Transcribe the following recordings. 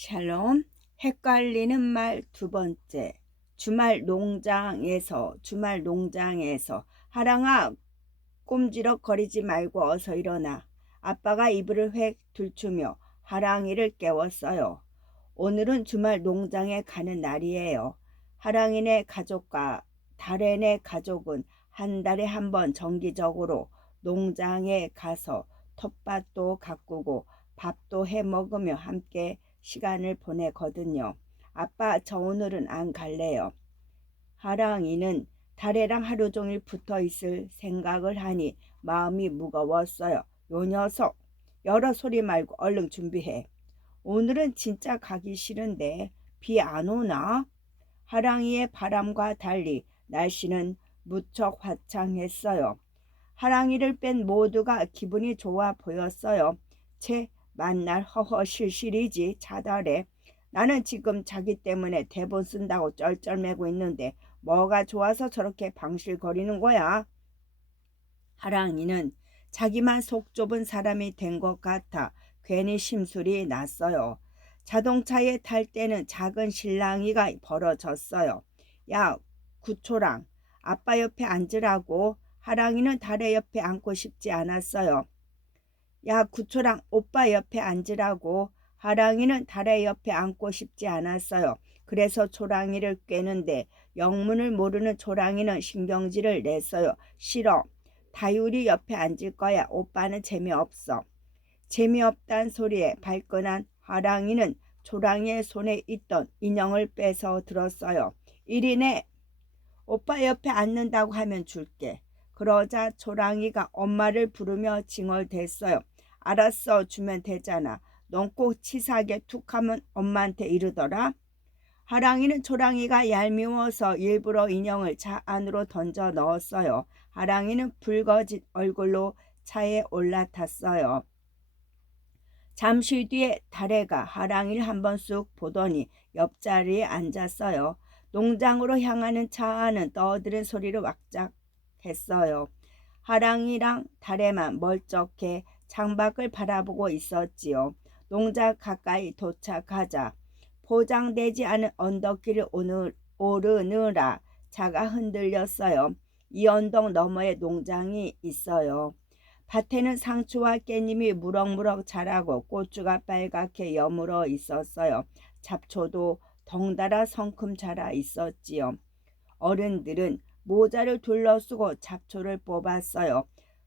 샬롬. 헷갈리는 말 두 번째. 주말 농장에서 하랑아, 꼼지럭거리지 말고 어서 일어나. 아빠가 이불을 획 들추며 하랑이를 깨웠어요. 오늘은 주말 농장에 가는 날이에요. 하랑이네 가족과 다렌의 가족은 한 달에 한 번 정기적으로 농장에 가서 텃밭도 가꾸고 밥도 해 먹으며 함께 시간을 보내거든요. 아빠, 저 오늘은 안 갈래요. 하랑이는 다래랑 하루 종일 붙어 있을 생각을 하니 마음이 무거웠어요. 요 녀석, 여러 소리 말고 얼른 준비해. 오늘은 진짜 가기 싫은데 비 안 오나? 하랑이의 바람과 달리 날씨는 무척 화창했어요. 하랑이를 뺀 모두가 기분이 좋아 보였어요. 채 만날 허허실실이지 차달해. 나는 지금 자기 때문에 대본 쓴다고 쩔쩔매고 있는데 뭐가 좋아서 저렇게 방실거리는 거야? 하랑이는 자기만 속 좁은 사람이 된 것 같아 괜히 심술이 났어요. 자동차에 탈 때는 작은 실랑이가 벌어졌어요. 야, 구초랑, 아빠 옆에 앉으라고. 하랑이는 달의 옆에 앉고 싶지 않았어요. 야, 구초랑, 오빠 옆에 앉으라고. 하랑이는 달의 옆에 앉고 싶지 않았어요. 그래서 초랑이를 꿰는데 영문을 모르는 초랑이는 신경질을 냈어요. 싫어. 다율이 옆에 앉을 거야. 오빠는 재미없어. 재미없단 소리에 발끈한 하랑이는 초랑이의 손에 있던 인형을 빼서 들었어요. 이리네. 오빠 옆에 앉는다고 하면 줄게. 그러자 초랑이가 엄마를 부르며 징얼댔어요. 알았어, 주면 되잖아. 넌 꼭 치사하게 툭 하면 엄마한테 이르더라. 하랑이는 초랑이가 얄미워서 일부러 인형을 차 안으로 던져 넣었어요. 하랑이는 붉어진 얼굴로 차에 올라탔어요. 잠시 뒤에 다래가 하랑이를 한번 쑥 보더니 옆자리에 앉았어요. 농장으로 향하는 차 안은 떠드는 소리로 왁작했어요. 하랑이랑 다래만 멀쩡해 창밖을 바라보고 있었지요. 농장 가까이 도착하자 포장되지 않은 언덕길을 오르느라 차가 흔들렸어요. 이 언덕 너머에 농장이 있어요. 밭에는 상추와 깻잎이 무럭무럭 자라고 고추가 빨갛게 여물어 있었어요. 잡초도 덩달아 성큼 자라 있었지요. 어른들은 모자를 둘러쓰고 잡초를 뽑았어요.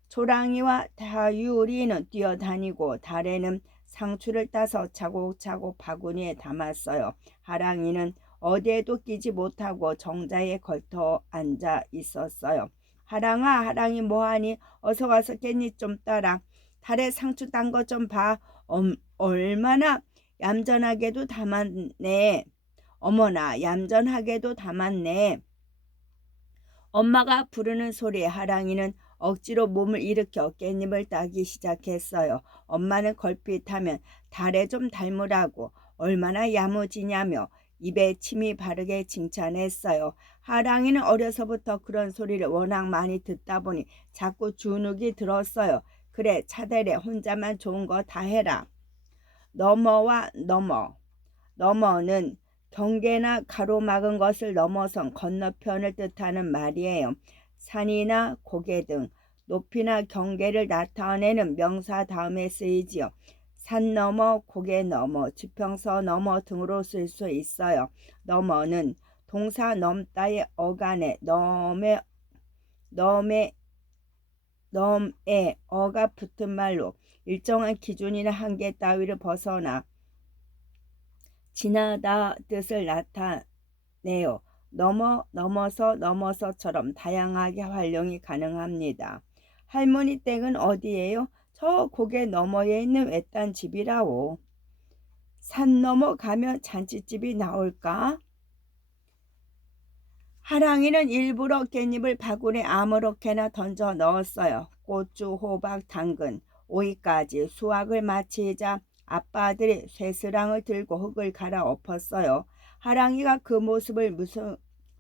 초랑이와 다유리는 뛰어다니고 다래는 상추를 따서 차곡차곡 바구니에 담았어요. 하랑이는 어디에도 끼지 못하고 정자에 걸터 앉아 있었어요. 하랑아, 하랑이 뭐하니? 어서 와서 깻잎 좀 따라. 달에 상추 딴 거 좀 봐. 얼마나 얌전하게도 담았네. 어머나, 얌전하게도 담았네. 엄마가 부르는 소리에 하랑이는 억지로 몸을 일으켜 깻잎을 따기 시작했어요. 엄마는 걸핏하면 달에 좀 닮으라고 얼마나 야무지냐며 입에 침이 바르게 칭찬했어요. 하랑이는 어려서부터 그런 소리를 워낙 많이 듣다 보니 자꾸 주눅이 들었어요. 그래, 차대래 혼자만 좋은 거 다 해라. 넘어와 넘어. 넘어는 경계나 가로막은 것을 넘어선 건너편을 뜻하는 말이에요. 산이나 고개 등 높이나 경계를 나타내는 명사 다음에 쓰이지요. 산 넘어, 고개 넘어, 지평서 넘어 등으로 쓸 수 있어요. 넘어는 동사 넘다의 어간에 넘에 어가 붙은 말로 일정한 기준이나 한계 따위를 벗어나 지나다 뜻을 나타내요. 넘어서, 넘어서처럼 다양하게 활용이 가능합니다. 할머니 댁은 어디예요? 저 고개 너머에 있는 외딴 집이라오. 산 넘어 가면 잔치집이 나올까? 하랑이는 일부러 깻잎을 바구니에 아무렇게나 던져 넣었어요. 고추, 호박, 당근, 오이까지 수확을 마치자 아빠들이 쇠스랑을 들고 흙을 갈아 엎었어요. 하랑이가 그 모습을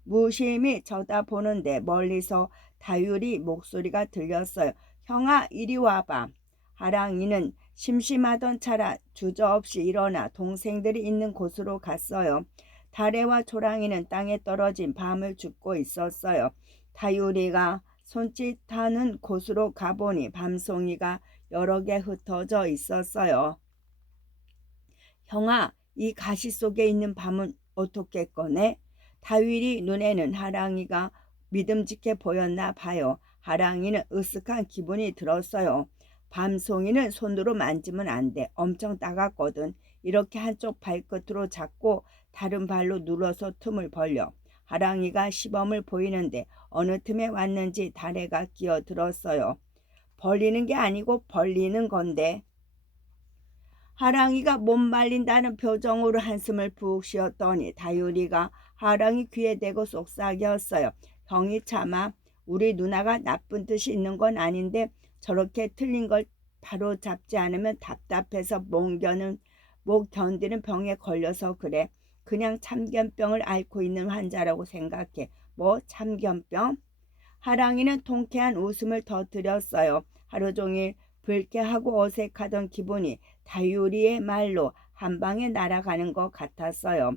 무심히 쳐다보는데 멀리서 다율이 목소리가 들렸어요. 형아, 이리 와봐. 하랑이는 심심하던 차라 주저없이 일어나 동생들이 있는 곳으로 갔어요. 다래와 초랑이는 땅에 떨어진 밤을 줍고 있었어요. 다유리가 손짓하는 곳으로 가보니 밤송이가 여러 개 흩어져 있었어요. 형아, 이 가시 속에 있는 밤은 어떻게 꺼내? 다유리 눈에는 하랑이가 믿음직해 보였나 봐요. 하랑이는 으쓱한 기분이 들었어요. 밤송이는 손으로 만지면 안 돼. 엄청 따갑거든. 이렇게 한쪽 발끝으로 잡고 다른 발로 눌러서 틈을 벌려. 하랑이가 시범을 보이는데 어느 틈에 왔는지 다래가 끼어들었어요. 벌리는 게 아니고 벌리는 건데. 하랑이가 못 말린다는 표정으로 한숨을 푹 쉬었더니 다유리가 하랑이 귀에 대고 속삭였어요. 형이 참아. 우리 누나가 나쁜 뜻이 있는 건 아닌데 저렇게 틀린 걸 바로 잡지 않으면 답답해서 못 견디는 병에 걸려서 그래. 그냥 참견병을 앓고 있는 환자라고 생각해. 뭐 참견병? 하랑이는 통쾌한 웃음을 터뜨렸어요. 하루 종일 불쾌하고 어색하던 기분이 다유리의 말로 한 방에 날아가는 것 같았어요.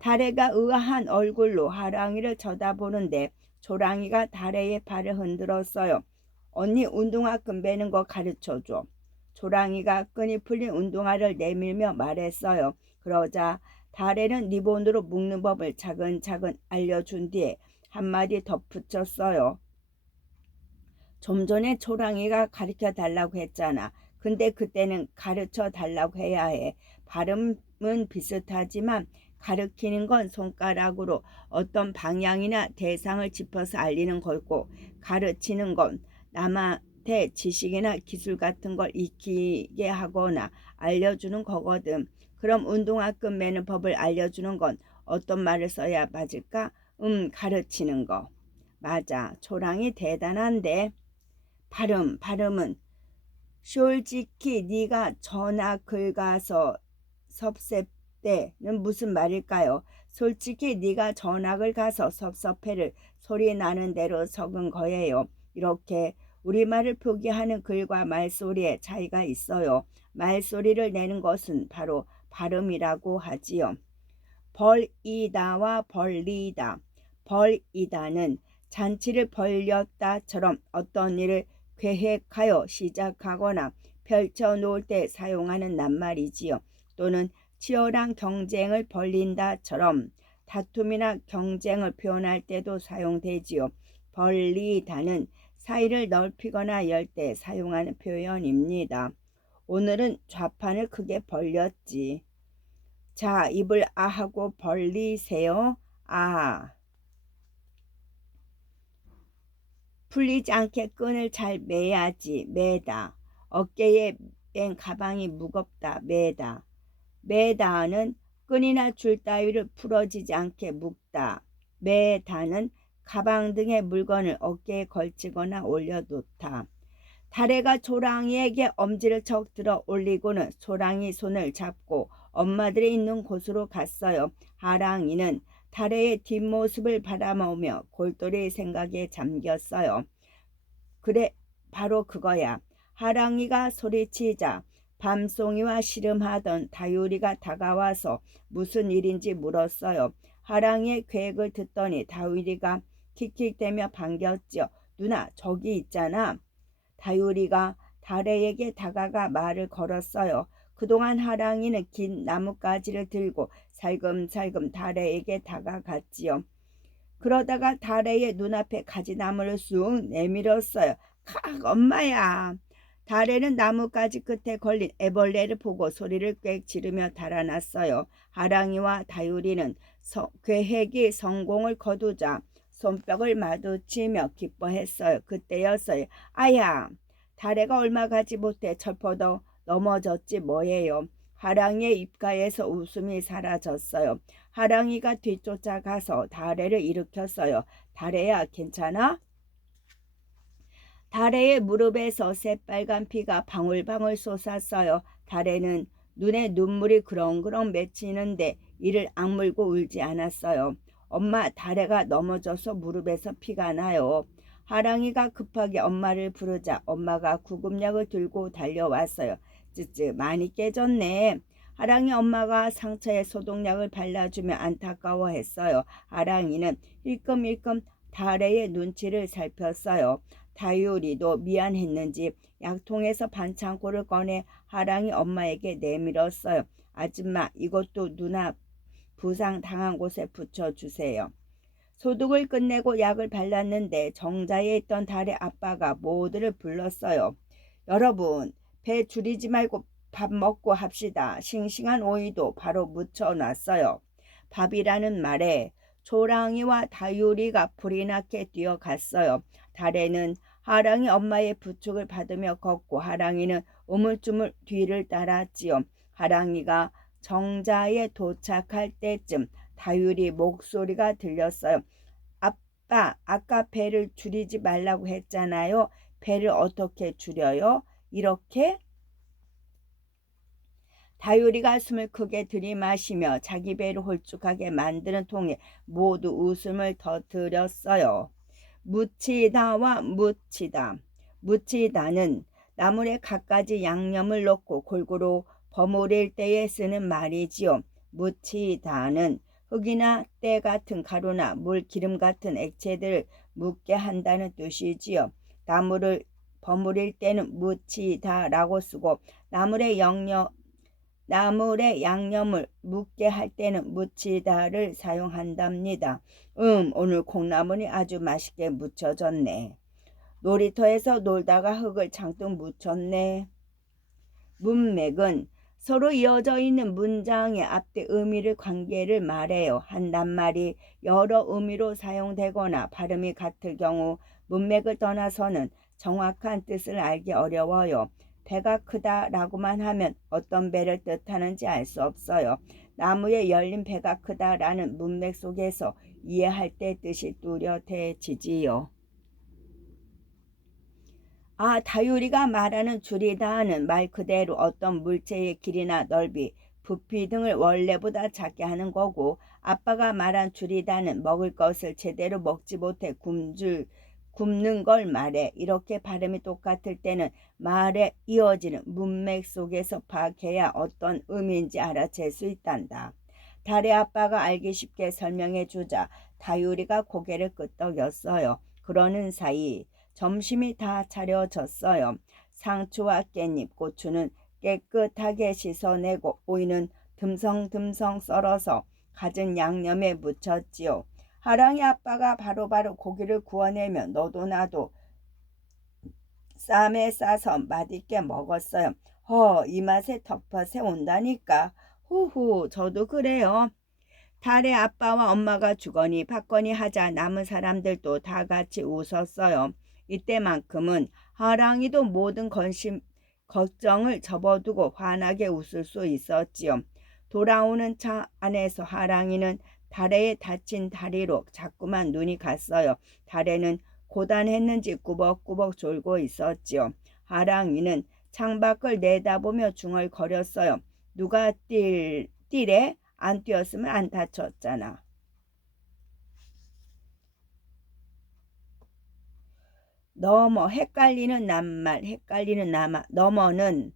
다래가 의아한 얼굴로 하랑이를 쳐다보는데 초랑이가 다래의 발을 흔들었어요. 언니 운동화끈 매는 거 가르쳐줘. 초랑이가 끈이 풀린 운동화를 내밀며 말했어요. 그러자 다래는 리본으로 묶는 법을 차근차근 알려준 뒤에 한마디 덧붙였어요. 좀 전에 초랑이가 가르쳐 달라고 했잖아. 근데 그때는 가르쳐 달라고 해야 해. 발음은 비슷하지만 가르치는 건 손가락으로 어떤 방향이나 대상을 짚어서 알리는 거고, 가르치는 건 남한테 지식이나 기술 같은 걸 익히게 하거나 알려주는 거거든. 그럼 운동화끈 매는 법을 알려주는 건 어떤 말을 써야 맞을까? 가르치는 거. 맞아. 초랑이 대단한데. 발음은 솔직히 네가 전화 긁어서 섭섭대는 무슨 말일까요? 솔직히 네가 전학을 가서 섭섭해를 소리 나는 대로 적은 거예요. 이렇게 우리말을 표기하는 글과 말소리에 차이가 있어요. 말소리를 내는 것은 바로 발음이라고 하지요. 벌이다와 벌리다. 벌이다는 잔치를 벌렸다처럼 어떤 일을 계획하여 시작하거나 펼쳐놓을 때 사용하는 낱말이지요. 또는 치열한 경쟁을 벌린다처럼 다툼이나 경쟁을 표현할 때도 사용되지요. 벌리다는 사이를 넓히거나 열 때 사용하는 표현입니다. 오늘은 좌판을 크게 벌렸지. 자, 입을 아하고 벌리세요. 아. 풀리지 않게 끈을 잘 매야지. 매다. 어깨에 뺀 가방이 무겁다. 매다. 매다는 끈이나 줄 따위를 풀어지지 않게 묶다. 매다는 가방 등의 물건을 어깨에 걸치거나 올려놓다. 다래가 초랑이에게 엄지를 척 들어 올리고는 초랑이 손을 잡고 엄마들이 있는 곳으로 갔어요. 하랑이는 다래의 뒷모습을 바라보며 골똘히 생각에 잠겼어요. 그래, 바로 그거야. 하랑이가 소리치자 밤송이와 씨름하던 다유리가 다가와서 무슨 일인지 물었어요. 하랑이의 계획을 듣더니 다유리가 킥킥대며 반겼지요. 누나, 저기 있잖아. 다유리가 다래에게 다가가 말을 걸었어요. 그동안 하랑이는 긴 나뭇가지를 들고 살금살금 다래에게 다가갔지요. 그러다가 다래의 눈앞에 가지나무를 쑥 내밀었어요. 칵, 엄마야. 다래는 나뭇가지 끝에 걸린 애벌레를 보고 소리를 꽥 지르며 달아났어요. 하랑이와 다유리는 계획이 성공을 거두자 손뼉을 마주치며 기뻐했어요. 그때였어요. 아야, 다래가 얼마 가지 못해 철퍼도 넘어졌지 뭐예요. 하랑이의 입가에서 웃음이 사라졌어요. 하랑이가 뒤쫓아가서 다래를 일으켰어요. 다래야, 괜찮아? 다래의 무릎에서 새빨간 피가 방울방울 솟았어요. 다래는 눈에 눈물이 그렁그렁 맺히는데 이를 악물고 울지 않았어요. 엄마, 다래가 넘어져서 무릎에서 피가 나요. 하랑이가 급하게 엄마를 부르자 엄마가 구급약을 들고 달려왔어요. 쯔쯔 많이 깨졌네. 하랑이 엄마가 상처에 소독약을 발라주며 안타까워했어요. 하랑이는 힐끔힐끔 다래의 눈치를 살폈어요. 다유리도 미안했는지 약통에서 반창고를 꺼내 하랑이 엄마에게 내밀었어요. 아줌마, 이것도 누나 부상 당한 곳에 붙여주세요. 소독을 끝내고 약을 발랐는데 정자에 있던 달의 아빠가 모두를 불렀어요. 여러분, 배 줄이지 말고 밥 먹고 합시다. 싱싱한 오이도 바로 묻혀놨어요. 밥이라는 말에 초랑이와 다유리가 불이 나게 뛰어갔어요. 달에는 하랑이 엄마의 부축을 받으며 걷고 하랑이는 우물쭈물 뒤를 따랐지요. 하랑이가 정자에 도착할 때쯤 다유리 목소리가 들렸어요. 아빠, 아까 배를 줄이지 말라고 했잖아요. 배를 어떻게 줄여요? 이렇게? 다유리가 숨을 크게 들이마시며 자기 배를 홀쭉하게 만드는 통에 모두 웃음을 터뜨렸어요. 무치다와 무치다. 무치다는 나물에 갖가지 양념을 넣고 골고루 버무릴 때에 쓰는 말이지요. 무치다는 흙이나 때 같은 가루나 물, 기름 같은 액체들을 묻게 한다는 뜻이지요. 나물을 버무릴 때는 무치다라고 쓰고 나물에 양념을 묻게 할 때는 무치다를 사용한답니다. 오늘 콩나물이 아주 맛있게 무쳐졌네. 놀이터에서 놀다가 흙을 잔뜩 묻혔네. 문맥은 서로 이어져 있는 문장의 앞뒤 의미를 관계를 말해요. 한 낱말이 여러 의미로 사용되거나 발음이 같을 경우 문맥을 떠나서는 정확한 뜻을 알기 어려워요. 배가 크다라고만 하면 어떤 배를 뜻하는지 알 수 없어요. 나무에 열린 배가 크다라는 문맥 속에서 이해할 때 뜻이 뚜렷해지지요. 다유리가 말하는 줄이다는 말 그대로 어떤 물체의 길이나 넓이, 부피 등을 원래보다 작게 하는 거고, 아빠가 말한 줄이다는 먹을 것을 제대로 먹지 못해 굶는 걸 말해. 이렇게 발음이 똑같을 때는 말에 이어지는 문맥 속에서 파악해야 어떤 의미인지 알아챌 수 있단다. 달의 아빠가 알기 쉽게 설명해 주자 다유리가 고개를 끄덕였어요. 그러는 사이 점심이 다 차려졌어요. 상추와 깻잎, 고추는 깨끗하게 씻어내고 오이는 듬성듬성 썰어서 갖은 양념에 묻혔지요. 하랑이 아빠가 바로바로 고기를 구워내면 너도 나도 쌈에 싸서 맛있게 먹었어요. 이 맛에 덮어새 온다니까. 후후, 저도 그래요. 달의 아빠와 엄마가 주거니 받거니 하자 남은 사람들도 다 같이 웃었어요. 이때만큼은 하랑이도 모든 걱정을 접어두고 환하게 웃을 수 있었지요. 돌아오는 차 안에서 하랑이는 달에의 다친 다리로 자꾸만 눈이 갔어요. 달에는 고단했는지 꾸벅꾸벅 졸고 있었지요. 하랑이는 창밖을 내다보며 중얼거렸어요. 누가 뛸래? 안 뛰었으면 안 다쳤잖아. 헷갈리는 낱말, 넘어는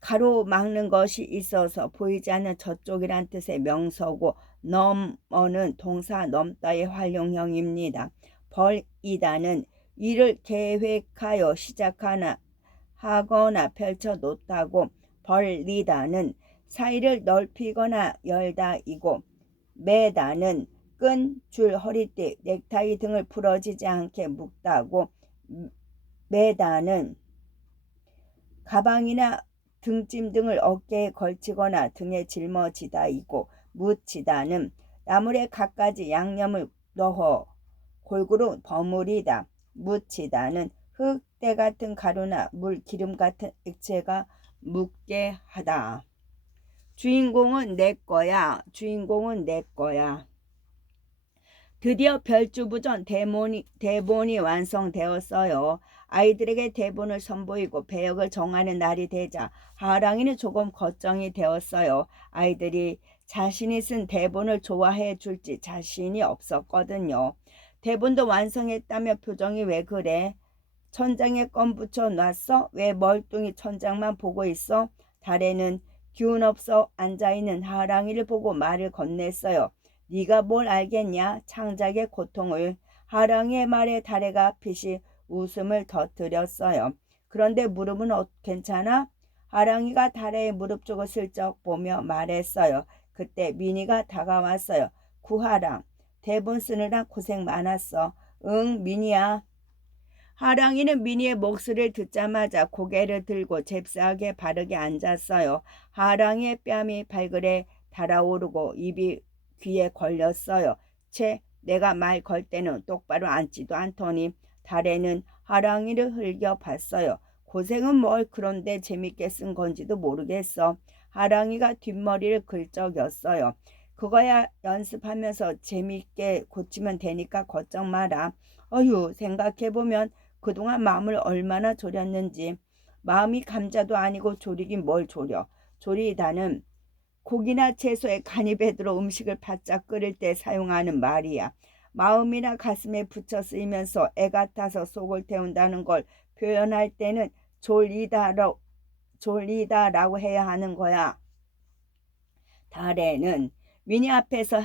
가로막는 것이 있어서 보이지 않는 저쪽이란 뜻의 명서고 넘어는 동사 넘다의 활용형입니다. 벌이다는 일을 계획하여 하거나 펼쳐 놓다고 벌리다는 사이를 넓히거나 열다이고 매다는 끈, 줄, 허리띠, 넥타이 등을 부러지지 않게 묶다고 매다는 가방이나 등짐 등을 어깨에 걸치거나 등에 짊어지다이고 묻히다는 나물에 갖가지 양념을 넣어 골고루 버무리다. 묻히다는 흙, 때 같은 가루나 물, 기름 같은 액체가 묻게 하다. 주인공은 내 거야. 드디어 별주부전 대본이 완성되었어요. 아이들에게 대본을 선보이고 배역을 정하는 날이 되자 하랑이는 조금 걱정이 되었어요. 아이들이 자신이 쓴 대본을 좋아해 줄지 자신이 없었거든요. 대본도 완성했다며 표정이 왜 그래? 천장에 껌 붙여 놨어? 왜 멀뚱히 천장만 보고 있어? 달에는 기운 없어 앉아있는 하랑이를 보고 말을 건넸어요. 네가 뭘 알겠냐? 창작의 고통을. 하랑이의 말에 달에가 빛이 웃음을 터뜨렸어요. 그런데 무릎은 괜찮아? 하랑이가 달의 무릎 쪽을 슬쩍 보며 말했어요. 그때 미니가 다가왔어요. 구하랑, 대본 쓰느라 고생 많았어. 응, 미니야. 하랑이는 미니의 목소리를 듣자마자 고개를 들고 잽싸게 바르게 앉았어요. 하랑이의 뺨이 발그레 달아오르고 입이 귀에 걸렸어요. 채, 내가 말 걸 때는 똑바로 앉지도 않더니. 달에는 하랑이를 흘겨봤어요. 고생은 뭘 그런데 재밌게 쓴 건지도 모르겠어. 하랑이가 뒷머리를 긁적였어요. 그거야 연습하면서 재밌게 고치면 되니까 걱정 마라. 어휴, 생각해보면 그동안 마음을 얼마나 졸였는지. 마음이 감자도 아니고 졸이긴 뭘 졸여. 졸이다는 고기나 채소에 간이 배들어 음식을 바짝 끓일 때 사용하는 말이야. 마음이나 가슴에 붙여 쓰이면서 애 같아서 속을 태운다는 걸 표현할 때는 졸리다라고 해야 하는 거야. 달에는 미니 앞에서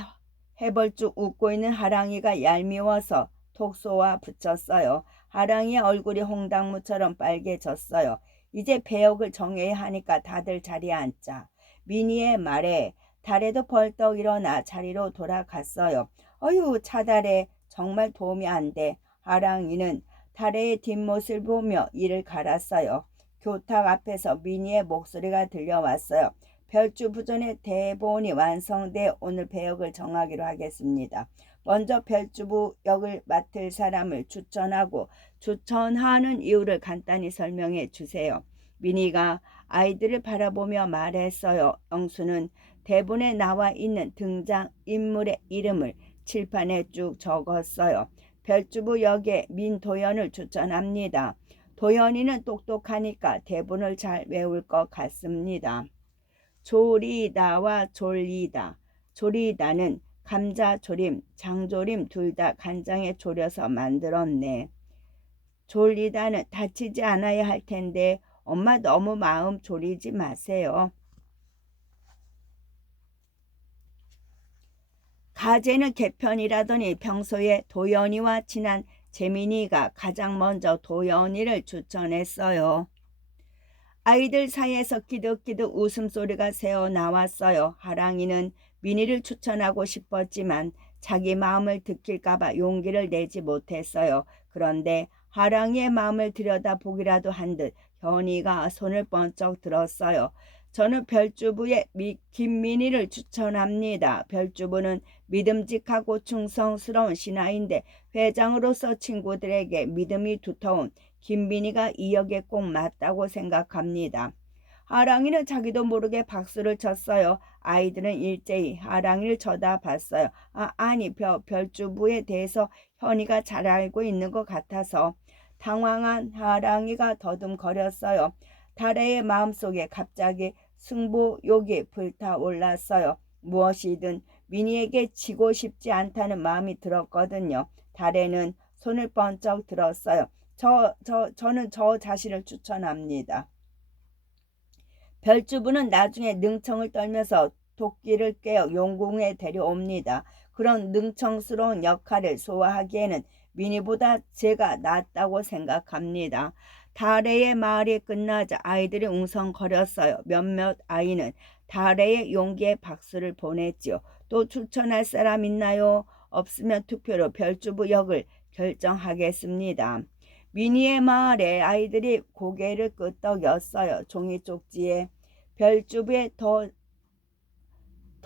해벌쭉 웃고 있는 하랑이가 얄미워서 톡 쏘아 붙였어요. 하랑이의 얼굴이 홍당무처럼 빨개졌어요. 이제 배역을 정해야 하니까 다들 자리에 앉자. 미니의 말에 달에도 벌떡 일어나 자리로 돌아갔어요. 어휴, 차달에 정말 도움이 안 돼. 하랑이는 달의 뒷모습을 보며 이를 갈았어요. 교탁 앞에서 미니의 목소리가 들려왔어요. 별주부전의 대본이 완성돼 오늘 배역을 정하기로 하겠습니다. 먼저 별주부 역을 맡을 사람을 추천하고 추천하는 이유를 간단히 설명해 주세요. 미니가 아이들을 바라보며 말했어요. 영수는 대본에 나와 있는 등장인물의 이름을 칠판에 쭉 적었어요. 별주부 역의 민도연을 추천합니다. 도연이는 똑똑하니까 대본을 잘 외울 것 같습니다. 조리다와 졸리다. 조리다는 감자조림, 장조림 둘 다 간장에 졸여서 만들었네. 졸리다는 다치지 않아야 할 텐데 엄마 너무 마음 졸이지 마세요. 가재는 개편이라더니 평소에 도연이와 친한 재민이가 가장 먼저 도연이를 추천했어요. 아이들 사이에서 끼득끼득 웃음소리가 새어나왔어요. 하랑이는 미니를 추천하고 싶었지만 자기 마음을 들킬까봐 용기를 내지 못했어요. 그런데 하랑이의 마음을 들여다보기라도 한 듯 현이가 손을 번쩍 들었어요. 저는 별주부의 김민희를 추천합니다. 별주부는 믿음직하고 충성스러운 신하인데 회장으로서 친구들에게 믿음이 두터운 김민희가 이 역에 꼭 맞다고 생각합니다. 하랑이는 자기도 모르게 박수를 쳤어요. 아이들은 일제히 하랑이를 쳐다봤어요. 아니 별주부에 대해서 현이가 잘 알고 있는 것 같아서. 당황한 하랑이가 더듬거렸어요. 달의 마음속에 갑자기 승부욕이 불타올랐어요. 무엇이든 미니에게 지고 싶지 않다는 마음이 들었거든요. 달에는 손을 번쩍 들었어요. 저는 저 자신을 추천합니다. 별주부는 나중에 능청을 떨면서 도끼를 깨어 용궁에 데려옵니다. 그런 능청스러운 역할을 소화하기에는 미니보다 제가 낫다고 생각합니다. 달에의 말이 끝나자 아이들이 웅성거렸어요. 몇몇 아이는 달에의 용기에 박수를 보냈지요. 또 추천할 사람 있나요? 없으면 투표로 별주부 역을 결정하겠습니다. 미니의 말에 아이들이 고개를 끄덕였어요. 종이 쪽지에 별주부에 더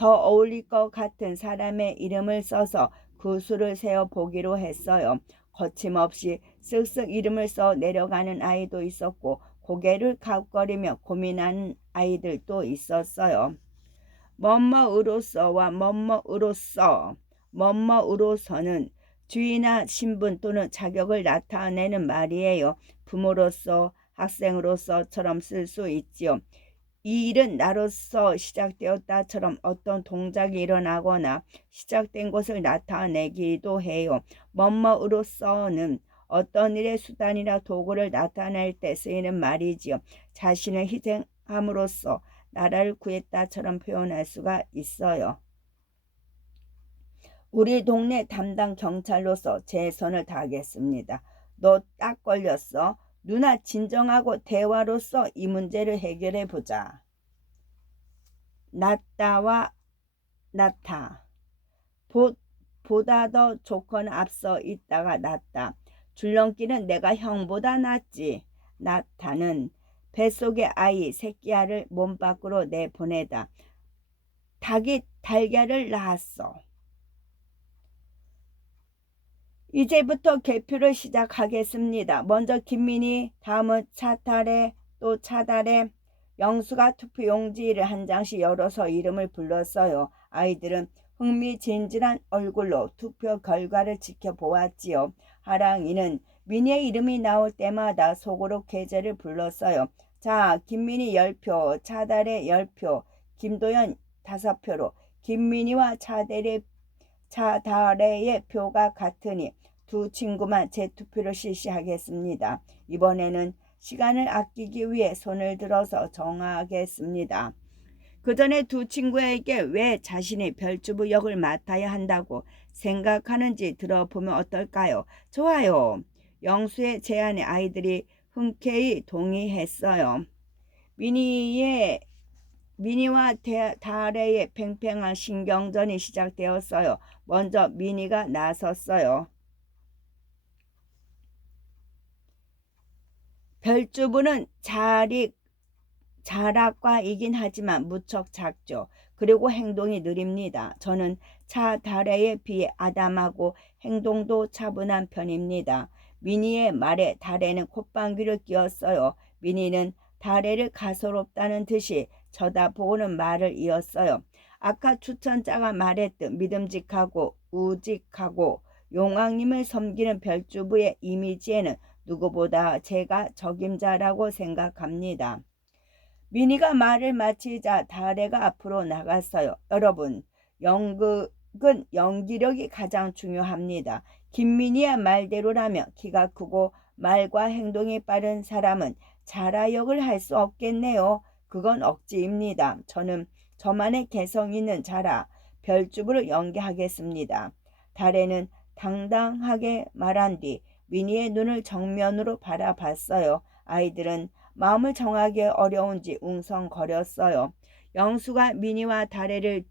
어울릴 것 같은 사람의 이름을 써서 그 수를 세어보기로 했어요. 거침없이 쓱쓱 이름을 써 내려가는 아이도 있었고 고개를 갸웃거리며 고민하는 아이들도 있었어요. 뭐뭐으로서와 뭐뭐으로서, 뭐뭐으로서는 주의나 신분 또는 자격을 나타내는 말이에요. 부모로서, 학생으로서처럼 쓸 수 있지요. 이 일은 나로서 시작되었다처럼 어떤 동작이 일어나거나 시작된 것을 나타내기도 해요. 뭐뭐으로서는 어떤 일의 수단이나 도구를 나타낼 때 쓰이는 말이지요. 자신을 희생함으로써 나라를 구했다처럼 표현할 수가 있어요. 우리 동네 담당 경찰로서 최선을 다하겠습니다. 너 딱 걸렸어. 누나 진정하고 대화로서 이 문제를 해결해 보자. 낫다와 낫다. 보다 더 좋거나 앞서 있다가 낫다. 줄넘기는 내가 형보다 낫지. 낫다는 뱃속의 아이 새끼알을 몸 밖으로 내보내다. 닭이 달걀을 낳았어. 이제부터 개표를 시작하겠습니다. 먼저 김민희, 다음은 차달에, 또 차달에. 영수가 투표용지를 한 장씩 열어서 이름을 불렀어요. 아이들은 흥미진진한 얼굴로 투표 결과를 지켜보았지요. 하랑이는 민희의 이름이 나올 때마다 속으로 계제를 불렀어요. 자, 김민희 10표, 차달에 10표, 김도연 5표로 김민희와 차달에의 표가 같으니 두 친구만 재투표를 실시하겠습니다. 이번에는 시간을 아끼기 위해 손을 들어서 정하겠습니다. 그 전에 두 친구에게 왜 자신이 별주부 역을 맡아야 한다고 생각하는지 들어보면 어떨까요? 좋아요. 영수의 제안에 아이들이 흔쾌히 동의했어요. 미니와 달의 팽팽한 신경전이 시작되었어요. 먼저 미니가 나섰어요. 별주부는 자락과이긴 하지만 무척 작죠. 그리고 행동이 느립니다. 저는 차달에 비해 아담하고 행동도 차분한 편입니다. 미니의 말에 달에는 콧방귀를 뀌었어요. 미니는 달에를 가소롭다는 듯이 쳐다보고는 말을 이었어요. 아까 추천자가 말했듯 믿음직하고 우직하고 용왕님을 섬기는 별주부의 이미지에는 누구보다 제가 적임자라고 생각합니다. 미니가 말을 마치자 다레가 앞으로 나갔어요. 여러분, 연극은 연기력이 가장 중요합니다. 김민희의 말대로라면 키가 크고 말과 행동이 빠른 사람은 자라 역을 할 수 없겠네요. 그건 억지입니다. 저는 저만의 개성 있는 자라 별주부를 연기하겠습니다. 달에는 당당하게 말한 뒤 미니의 눈을 정면으로 바라봤어요. 아이들은 마음을 정하기 어려운지 웅성거렸어요. 영수가 미니와 다래를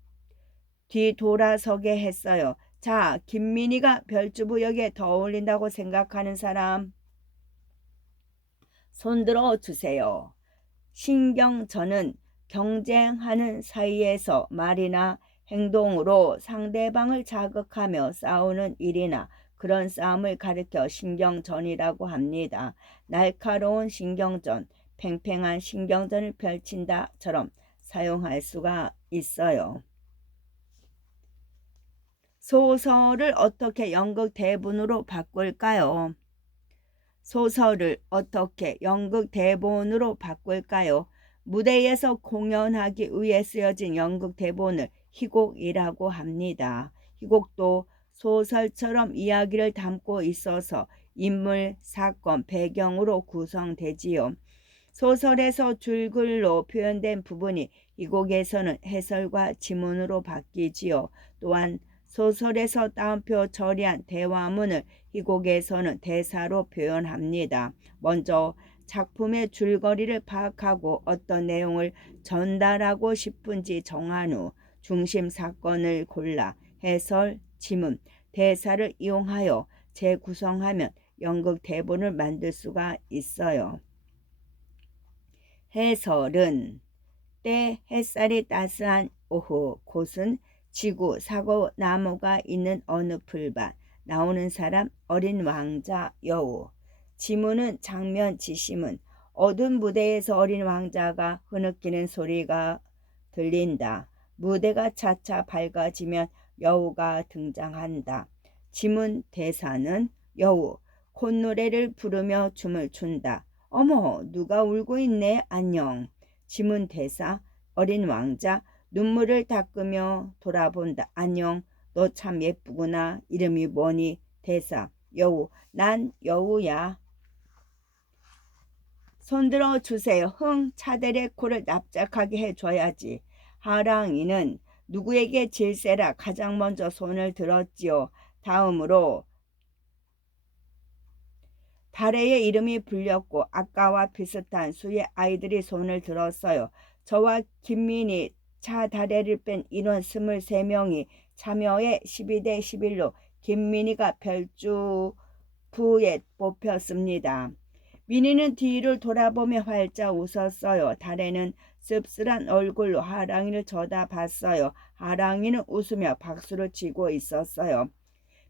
뒤돌아서게 했어요. 자, 김민희가 별주부 역에 더 어울린다고 생각하는 사람 손들어 주세요. 신경전은 경쟁하는 사이에서 말이나 행동으로 상대방을 자극하며 싸우는 일이나 그런 싸움을 가리켜 신경전이라고 합니다. 날카로운 신경전, 팽팽한 신경전을 펼친다처럼 사용할 수가 있어요. 소설을 어떻게 연극 대본으로 바꿀까요? 소설을 어떻게 연극 대본으로 바꿀까요? 무대에서 공연하기 위해 쓰여진 연극 대본을 희곡이라고 합니다. 희곡도 소설처럼 이야기를 담고 있어서 인물, 사건, 배경으로 구성되지요. 소설에서 줄글로 표현된 부분이 희곡에서는 해설과 지문으로 바뀌지요. 또한 소설에서 따옴표 처리한 대화문을 희곡에서는 대사로 표현합니다. 먼저 작품의 줄거리를 파악하고 어떤 내용을 전달하고 싶은지 정한 후 중심 사건을 골라 해설, 지문, 대사를 이용하여 재구성하면 연극 대본을 만들 수가 있어요. 해설은 때 햇살이 따스한 오후, 곳은 지구, 사고, 나무가 있는 어느 풀밭, 나오는 사람, 어린 왕자, 여우. 지문은 장면, 지시문. 어두운 무대에서 어린 왕자가 흐느끼는 소리가 들린다. 무대가 차차 밝아지면 여우가 등장한다. 지문 대사는 여우, 콧노래를 부르며 춤을 춘다. 어머, 누가 울고 있네, 안녕. 지문 대사, 어린 왕자, 눈물을 닦으며 돌아본다. 안녕, 너 참 예쁘구나. 이름이 뭐니? 대사, 여우. 난 여우야. 손들어 주세요. 흥. 차대리의 코를 납작하게 해줘야지. 하랑이는 누구에게 질세라 가장 먼저 손을 들었지요. 다음으로 달에의 이름이 불렸고 아까와 비슷한 수의 아이들이 손을 들었어요. 저와 김민희, 차다래를 뺀 인원 23명이 참여해 12대 11로 김민희가 별주부에 뽑혔습니다. 민희는 뒤를 돌아보며 활짝 웃었어요. 달에는 씁쓸한 얼굴로 하랑이를 쳐다봤어요. 하랑이는 웃으며 박수를 치고 있었어요.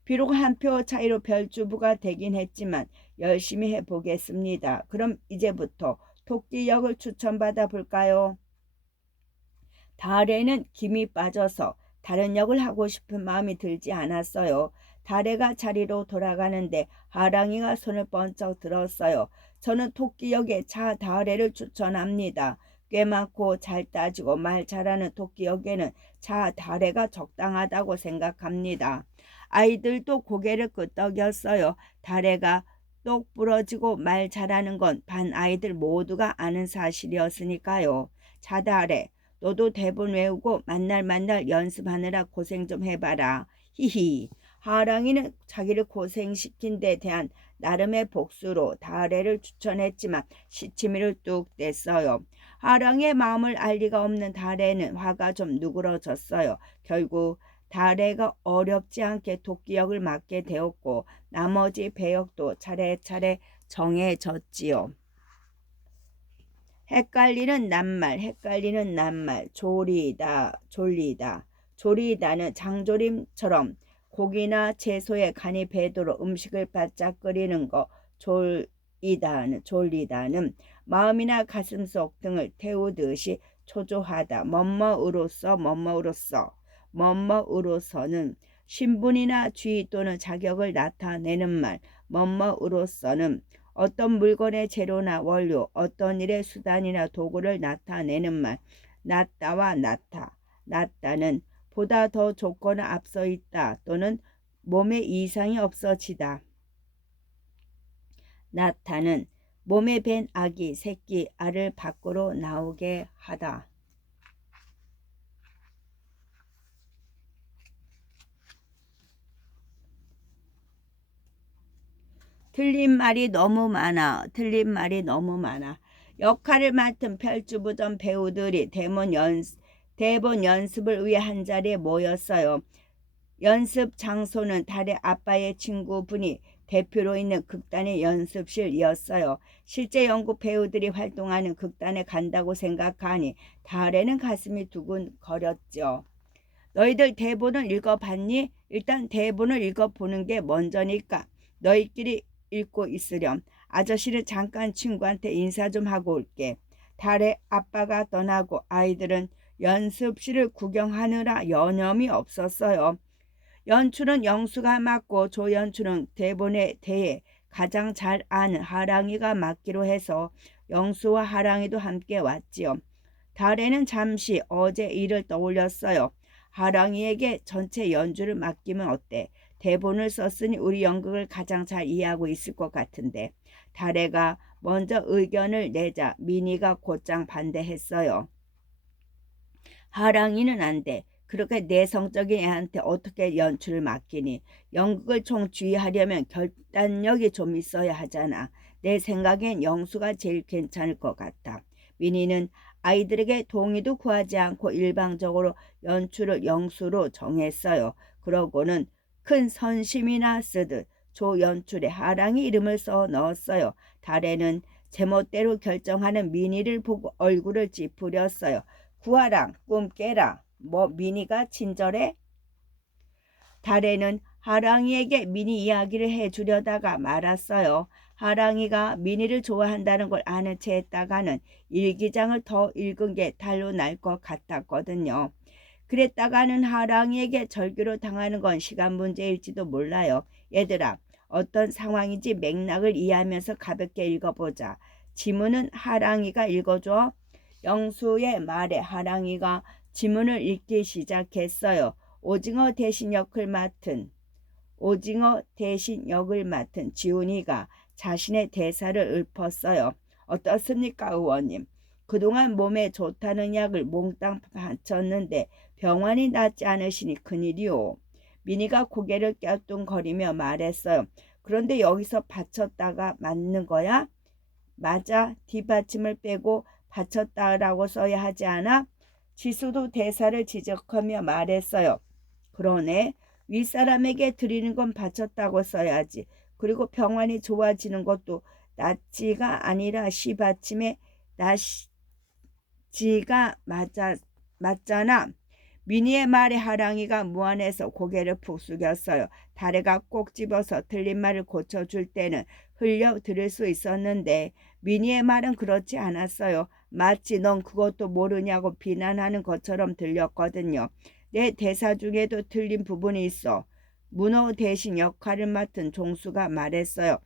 비록 한 표 차이로 별주부가 되긴 했지만 열심히 해보겠습니다. 그럼 이제부터 토끼 역을 추천받아 볼까요? 달에는 김이 빠져서 다른 역을 하고 싶은 마음이 들지 않았어요. 달에가 자리로 돌아가는데 하랑이가 손을 번쩍 들었어요. 저는 토끼 역에 차달에를 추천합니다. 꽤 많고 잘 따지고 말 잘하는 토끼 역에는 차달에가 적당하다고 생각합니다. 아이들도 고개를 끄덕였어요. 달에가 똑 부러지고 말 잘하는 건 반 아이들 모두가 아는 사실이었으니까요. 차달에 너도 대본 외우고 만날 연습하느라 고생 좀 해봐라. 히히. 하랑이는 자기를 고생시킨 데 대한 나름의 복수로 달에를 추천했지만 시치미를 뚝 뗐어요. 하랑이의 마음을 알 리가 없는 달에는 화가 좀 누그러졌어요. 결국 달에가 어렵지 않게 토끼 역을 맡게 되었고 나머지 배역도 차례차례 정해졌지요. 헷갈리는 낱말, 졸리다, 졸리다. 졸리다는 장조림처럼 고기나 채소에 간이 배도록 음식을 바짝 끓이는 거. 졸리다는 마음이나 가슴속 등을 태우듯이 초조하다. 뭐뭐으로서는 신분이나 지위 또는 자격을 나타내는 말. 뭐뭐으로서는 어떤 물건의 재료나 원료, 어떤 일의 수단이나 도구를 나타내는 말. 낫다와 낫다는 보다 더 좋거나 앞서 있다 또는 몸에 이상이 없어지다. 낫다는 몸에 밴 아기, 새끼, 알을 밖으로 나오게 하다. 틀린 말이 너무 많아. 역할을 맡은 별주부전 배우들이 대본 연습을 위해 한자리에 모였어요. 연습 장소는 달의 아빠의 친구분이 대표로 있는 극단의 연습실이었어요. 실제 연극 배우들이 활동하는 극단에 간다고 생각하니 달에는 가슴이 두근거렸죠. 너희들 대본을 읽어봤니? 일단 대본을 읽어보는 게 먼저니까 너희끼리 읽고 있으렴. 아저씨는 잠깐 친구한테 인사 좀 하고 올게. 달의 아빠가 떠나고 아이들은 연습실을 구경하느라 여념이 없었어요. 연출은 영수가 맡고 조연출은 대본에 대해 가장 잘 아는 하랑이가 맡기로 해서 영수와 하랑이도 함께 왔지요. 달에는 잠시 어제 일을 떠올렸어요. 하랑이에게 전체 연주를 맡기면 어때? 대본을 썼으니 우리 연극을 가장 잘 이해하고 있을 것 같은데. 달에가 먼저 의견을 내자 민희가 곧장 반대했어요. 하랑이는 안 돼. 그렇게 내성적인 애한테 어떻게 연출을 맡기니? 연극을 총쥐하려면 결단력이 좀 있어야 하잖아. 내 생각엔 영수가 제일 괜찮을 것 같아. 민희는 아이들에게 동의도 구하지 않고 일방적으로 연출을 영수로 정했어요. 그러고는 큰 선심이나 쓰듯 조연출에 하랑이 이름을 써 넣었어요. 달에는 제멋대로 결정하는 민희를 보고 얼굴을 찌푸렸어요. 구하랑 꿈 깨라. 뭐 민희가 친절해? 달에는 하랑이에게 민희 이야기를 해주려다가 말았어요. 하랑이가 민희를 좋아한다는 걸 아는 채 했다가는 일기장을 더 읽은 게 달로 날 것 같았거든요. 그랬다가는 하랑이에게 절규로 당하는 건 시간 문제일지도 몰라요. 얘들아, 어떤 상황인지 맥락을 이해하면서 가볍게 읽어보자. 지문은 하랑이가 읽어줘. 영수의 말에 하랑이가 지문을 읽기 시작했어요. 오징어 대신 역을 맡은 오징어 대신 역을 맡은 지훈이가 자신의 대사를 읊었어요. 어떻습니까, 의원님? 그동안 몸에 좋다는 약을 몽땅 바쳤는데 병환이 낫지 않으시니 큰일이오. 민희가 고개를 갸우뚱거리며 말했어요. 그런데 여기서 바쳤다가 맞는 거야? 맞아. 뒷받침을 빼고 바쳤다라고 써야 하지 않아? 지수도 대사를 지적하며 말했어요. 그러네. 윗사람에게 드리는 건 바쳤다고 써야지. 그리고 병환이 좋아지는 것도 낫지가 아니라 시받침에 낫지가 맞잖아. 민희의 말에 하랑이가 무안해서 고개를 푹 숙였어요. 다래가 꼭 집어서 틀린 말을 고쳐줄 때는 흘려 들을 수 있었는데 민희의 말은 그렇지 않았어요. 마치 넌 그것도 모르냐고 비난하는 것처럼 들렸거든요. 내 대사 중에도 틀린 부분이 있어. 문호 대신 역할을 맡은 종수가 말했어요.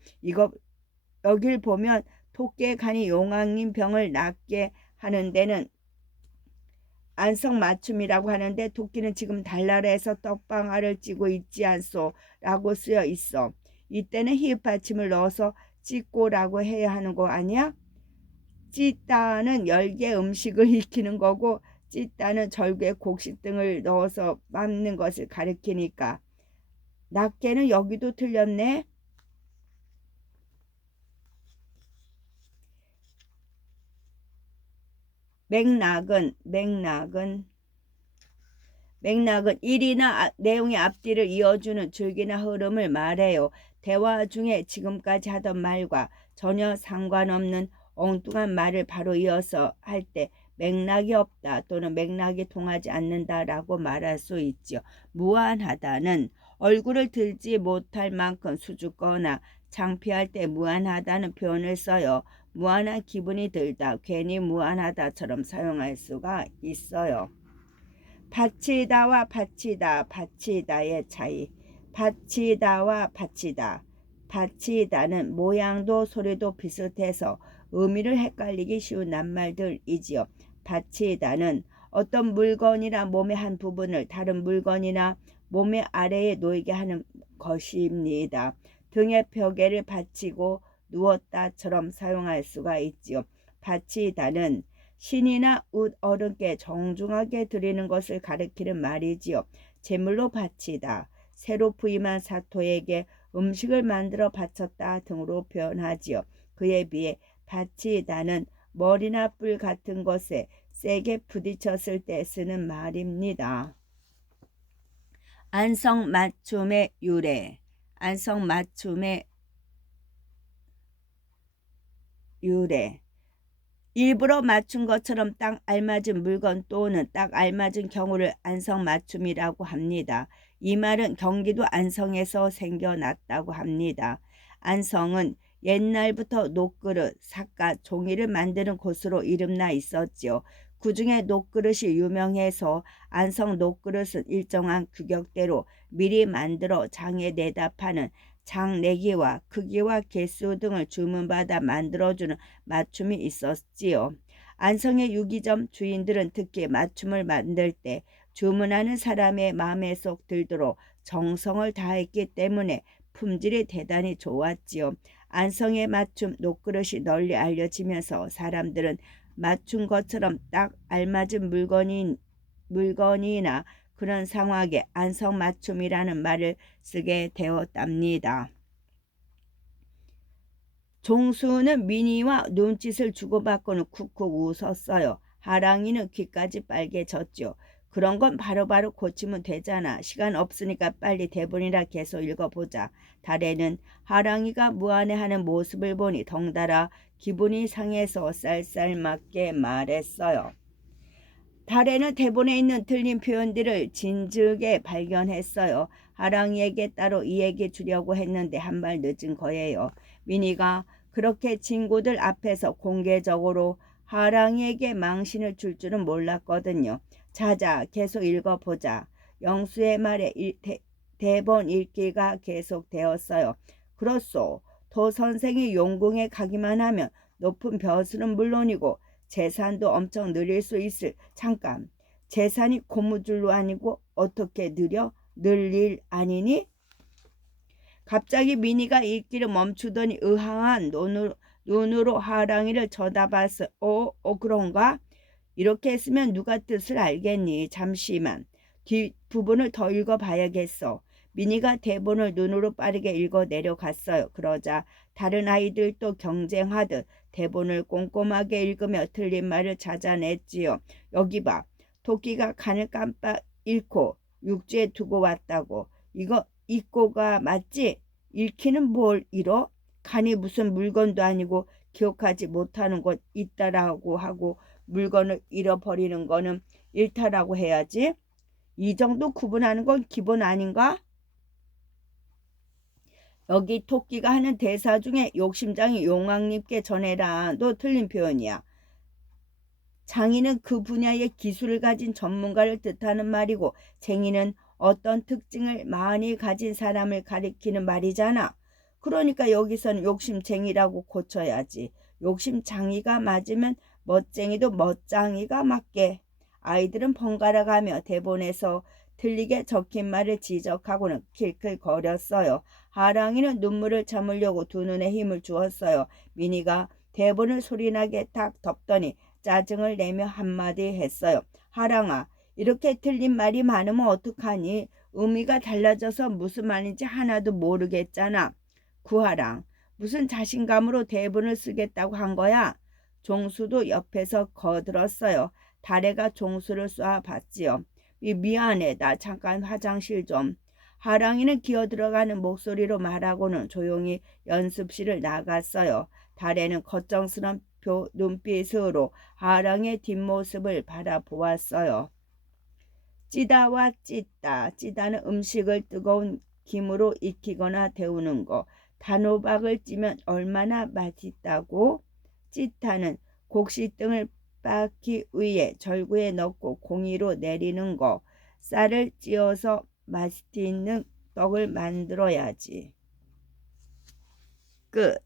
여길 보면 토끼의 간이 용왕님 병을 낫게 하는 데는 안성맞춤이라고 하는데 토끼는 지금 달나라에서 떡방아를 찌고 있지 않소 라고 쓰여 있어. 이때는 히읗 받침을 넣어서 찌꼬라고 해야 하는 거 아니야? 찌따는 열개 음식을 익히는 거고 찌따는 절구에 곡식 등을 넣어서 빻는 것을 가리키니까. 낱개는 여기도 틀렸네. 맥락은 일이나 내용의 앞뒤를 이어주는 줄기나 흐름을 말해요. 대화 중에 지금까지 하던 말과 전혀 상관없는 엉뚱한 말을 바로 이어서 할 때 맥락이 없다 또는 맥락이 통하지 않는다라고 말할 수 있지요. 무안하다는 얼굴을 들지 못할 만큼 수줍거나 창피할 때 무안하다는 표현을 써요. 무안한 기분이 들다, 괜히 무안하다처럼 사용할 수가 있어요. 바치다와 바치다, 바치다의 차이. 바치다와 바치다. 바치다는 모양도 소리도 비슷해서 의미를 헷갈리기 쉬운 낱말들이지요. 바치다는 어떤 물건이나 몸의 한 부분을 다른 물건이나 몸의 아래에 놓이게 하는 것입니다. 등에 벽에를 받치고 누웠다처럼 사용할 수가 있지요. 바치다는 신이나 웃 어른께 정중하게 드리는 것을 가리키는 말이지요. 제물로 바치다, 새로 부임한 사토에게 음식을 만들어 바쳤다 등으로 표현하지요. 그에 비해 바치다는 머리나 뿔 같은 것에 세게 부딪혔을 때 쓰는 말입니다. 안성맞춤의 유래. 안성맞춤의 유래. 일부러 맞춘 것처럼 딱 알맞은 물건 또는 딱 알맞은 경우를 안성맞춤이라고 합니다. 이 말은 경기도 안성에서 생겨났다고 합니다. 안성은 옛날부터 녹그릇, 삿갓, 종이를 만드는 곳으로 이름나 있었지요. 그 중에 녹그릇이 유명해서 안성 녹그릇은 일정한 규격대로 미리 만들어 장에 내다 파는 장내기와 크기와 개수 등을 주문받아 만들어주는 맞춤이 있었지요. 안성의 유기점 주인들은 특히 맞춤을 만들 때 주문하는 사람의 마음에 쏙 들도록 정성을 다했기 때문에 품질이 대단히 좋았지요. 안성의 맞춤 녹그릇이 널리 알려지면서 사람들은 맞춘 것처럼 딱 알맞은 물건이나 그런 상황에 안성맞춤이라는 말을 쓰게 되었답니다. 종수는 민희와 눈짓을 주고받고는 쿡쿡 웃었어요. 하랑이는 귀까지 빨개졌죠. 그런 건 바로바로 고치면 되잖아. 시간 없으니까 빨리 대본이라 계속 읽어보자. 달에는 하랑이가 무안해하는 모습을 보니 덩달아 기분이 상해서 쌀쌀맞게 말했어요. 달에는 대본에 있는 틀린 표현들을 진즉에 발견했어요. 하랑이에게 따로 이 얘기 주려고 했는데 한 발 늦은 거예요. 민희가 그렇게 친구들 앞에서 공개적으로 하랑이에게 망신을 줄 줄은 몰랐거든요. 자자, 계속 읽어보자. 영수의 말에 대본 읽기가 계속되었어요. 그렇소. 도 선생이 용궁에 가기만 하면 높은 벼슬은 물론이고 재산도 엄청 늘릴 수 있을. 잠깐, 재산이 고무줄로 아니고 어떻게 늘릴 아니니? 갑자기 미니가 읽기를 멈추더니 의아한 눈으로 하랑이를 쳐다봤어. 그런가? 이렇게 했으면 누가 뜻을 알겠니? 잠시만. 뒷부분을 더 읽어봐야겠어. 미니가 대본을 눈으로 빠르게 읽어 내려갔어요. 그러자 다른 아이들도 경쟁하듯 대본을 꼼꼼하게 읽으며 틀린 말을 찾아냈지요. 여기 봐. 토끼가 간을 깜빡 잃고 육지에 두고 왔다고. 이거 잊고가 맞지? 잃기는 뭘 잃어? 간이 무슨 물건도 아니고 기억하지 못하는 것 있다라고 하고 물건을 잃어버리는 거는 잃다라고 해야지. 이 정도 구분하는 건 기본 아닌가? 여기 토끼가 하는 대사 중에 욕심장이 용왕님께 전해라도 틀린 표현이야. 장인은 그 분야의 기술을 가진 전문가를 뜻하는 말이고 쟁이는 어떤 특징을 많이 가진 사람을 가리키는 말이잖아. 그러니까 여기서는 욕심쟁이라고 고쳐야지. 욕심장이가 맞으면 멋쟁이도 멋장이가 맞게. 아이들은 번갈아 가며 대본에서 틀리게 적힌 말을 지적하고는 킬킬거렸어요. 하랑이는 눈물을 참으려고 두 눈에 힘을 주었어요. 미니가 대본을 소리나게 탁 덮더니 짜증을 내며 한마디 했어요. 하랑아, 이렇게 틀린 말이 많으면 어떡하니? 의미가 달라져서 무슨 말인지 하나도 모르겠잖아. 구하랑, 무슨 자신감으로 대본을 쓰겠다고 한 거야? 종수도 옆에서 거들었어요. 다래가 종수를 쏴봤지요. 미안해, 나 잠깐 화장실 좀. 하랑이는 기어들어가는 목소리로 말하고는 조용히 연습실을 나갔어요. 다래는 걱정스런 눈빛으로 하랑의 뒷모습을 바라보았어요. 찌다와 찌다. 찌다는 음식을 뜨거운 김으로 익히거나 데우는 거. 단호박을 찌면 얼마나 맛있다고? 찌다는 곡식등을 빻기 위해 절구에 넣고 공이로 내리는 거. 쌀을 찧어서 맛있는 떡을 만들어야지. 끝.